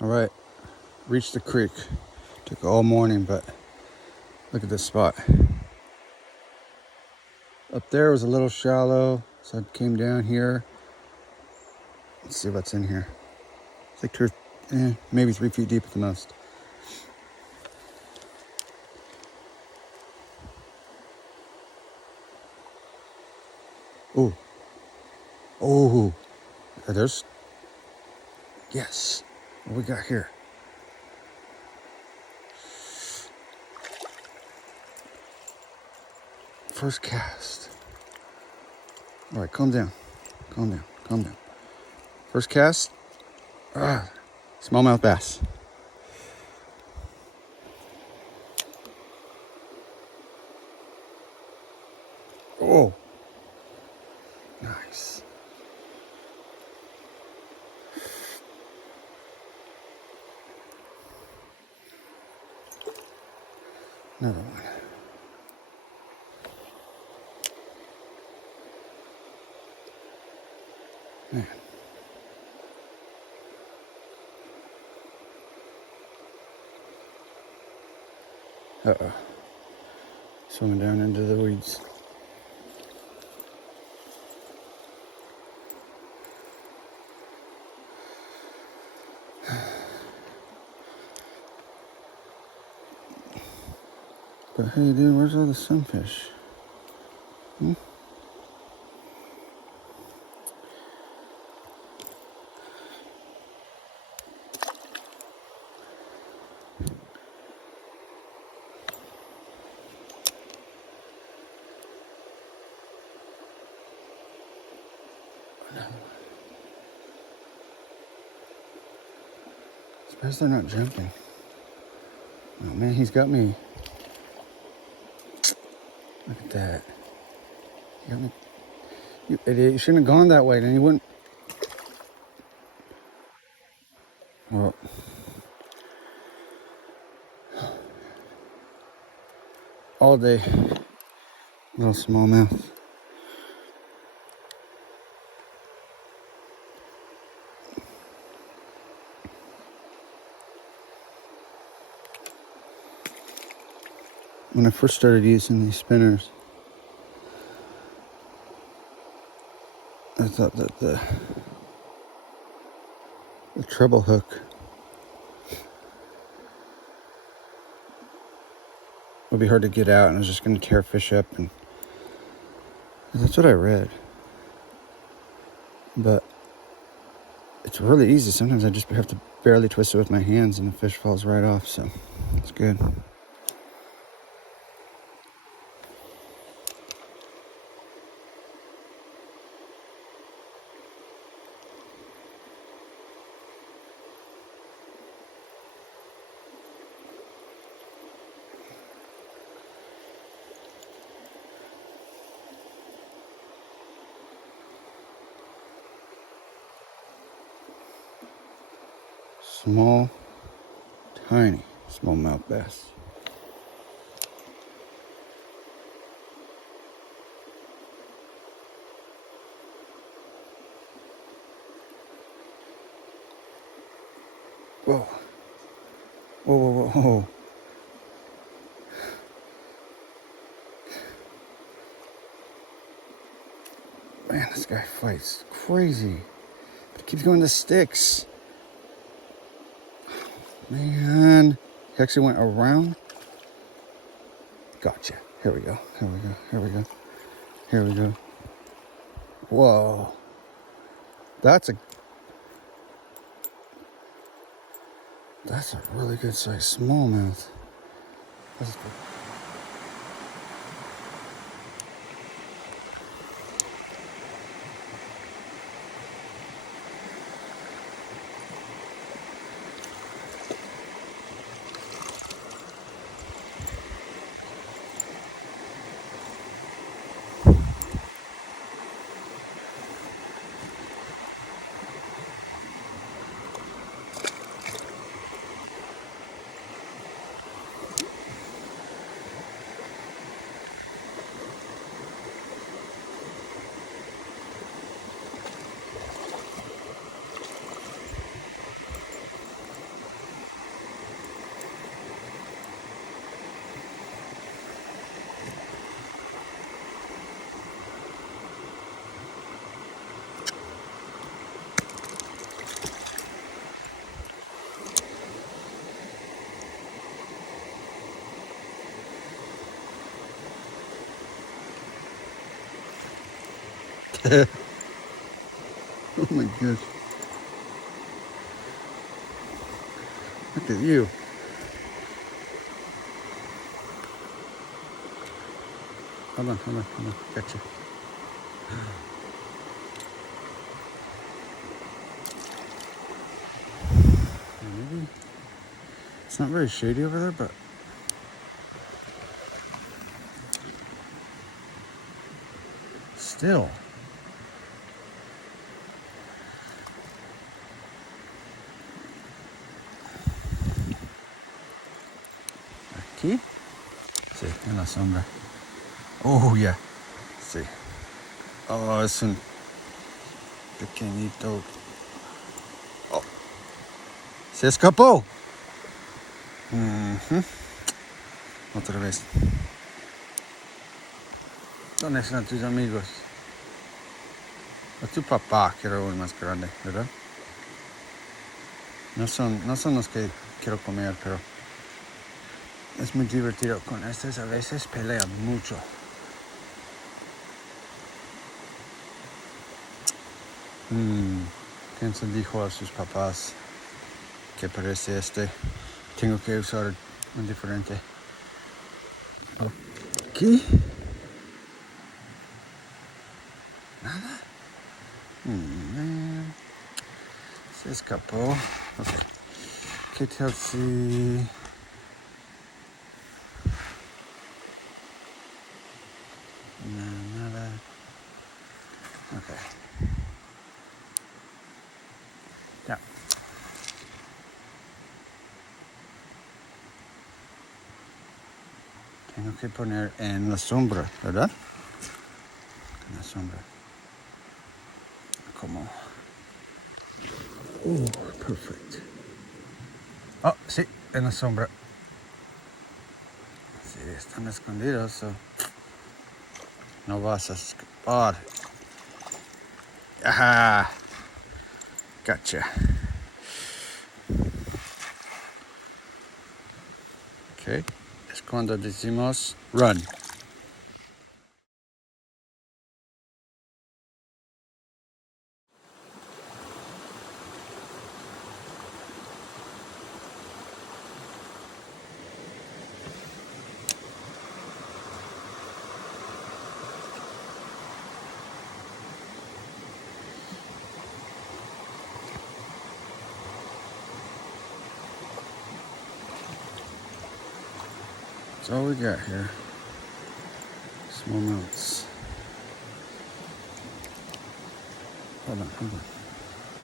All right, reached the creek. Took all morning, but look at this spot. Up there was a little shallow, so I came down here. Let's see what's in here. It's like maybe 3 feet deep at the most. Ooh. Oh, there's, yes. What we got here? First cast. All right, calm down. Calm down. Calm down. First cast. Smallmouth bass. Oh, nice. Another one. Man. Uh-oh. Swimming down into the weeds. But hey, dude, where's all the sunfish? Surprised they're not jumping. Oh man, he's got me. Look at that. You got me. You idiot. You shouldn't have gone that way, then you wouldn't. Well. All day. Little smallmouth. When I first started using these spinners, I thought that the treble hook would be hard to get out, and I was just going to tear fish up, and that's what I read. But it's really easy. Sometimes I just have to barely twist it with my hands, and the fish falls right off. So it's good. Small, tiny smallmouth bass. Whoa. Whoa, whoa, whoa, whoa. Man, this guy fights crazy. But he keeps going to sticks. Man. He actually went around. Gotcha. Here we go. Here we go. Here we go. Here we go. Whoa. That's a really good size smallmouth. That's good. Oh my gosh. Look at you. Hold on. Gotcha. Maybe. It's not very shady over there, but still. Aquí. Sí, en la sombra. Oh, yeah. Sí. Oh, es un pequeñito. Oh, se escapó. Otra vez. ¿Dónde están tus amigos? Es tu papá que era el más grande, ¿verdad? No son los que quiero comer, pero es muy divertido. Con estos a veces pelean mucho. ¿Quién se dijo a sus papás que parece este? Tengo que usar un diferente. Aquí. Nada. Se escapó. Ok. ¿Qué tal si... Nada. Ok. Ya. Tengo que poner en la sombra, ¿verdad? En la sombra. Como... perfecto. Oh, sí, en la sombra. Sí, están escondidos, so no vas a escapar. Ajá. Gotcha. Ok. Es cuando decimos run. That's all we got here. Smallmouths. Hold on.